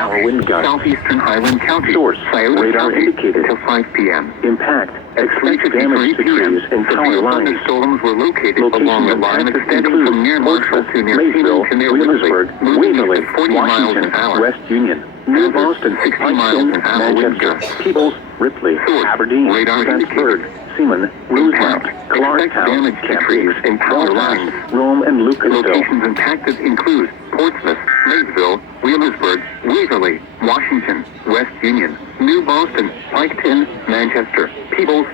County, wind gusts. southeastern Highland County, Source, Scioto radar County, indicated. until 5 p.m. Impact. Expect At 3:53 damage to p.m., trees and power severe lines. thunderstorms were located Locations along the line impacted extending include from near Marshall Portsmouth, to near Maysville, Phoenix to near Williamsburg, moving Waverly, at 40 miles Washington, an hour. West Union, New Boston, 60 miles an hour wind Manchester, gusts. Peebles, Ripley, Source, Aberdeen, radar Plattsburgh, indicated. Seaman, Rosemount, Impact. Clarktown, Expect damage to trees Cambridge, and power Belfast, lines. Rome, and Lucasville. Locations impacted include Portsmouth, Maysville, Williamsburg, Waverly, Washington, West Union, New Boston, Piketon, Manchester, Peebles,